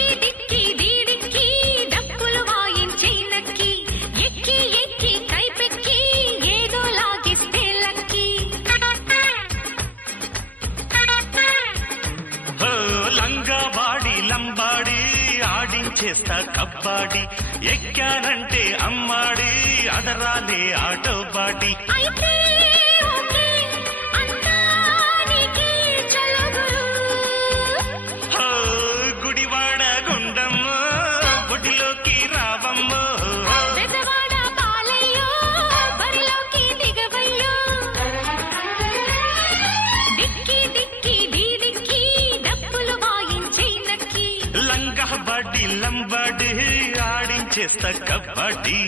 dicky dicky డీడిక్కి డప్పులు వాయించే నక్కి ఎక్కి ఎక్కి కైపెక్కి ఏదో లాగిస్తే లక్కి లంగా బాడి లంబాడి ఆడించేస్తా కబ్బాడి ఎక్కానంటే అమ్మాడి అదరాలే ఆటో బాడి అయితే ఓకే అంతా నీకే చలగురు గుడివాడ గుండమ్మ బొడిలోకి రావమ్మ పెదవాడ పాలయ్యో బరిలోకి దిగవయ్యో డిక్కి డిక్కి డీడిక్కి డప్పులు వాయించే నక్కి లంగా బాడి లంబాడి ఆడించేస్తా కబడ్డీ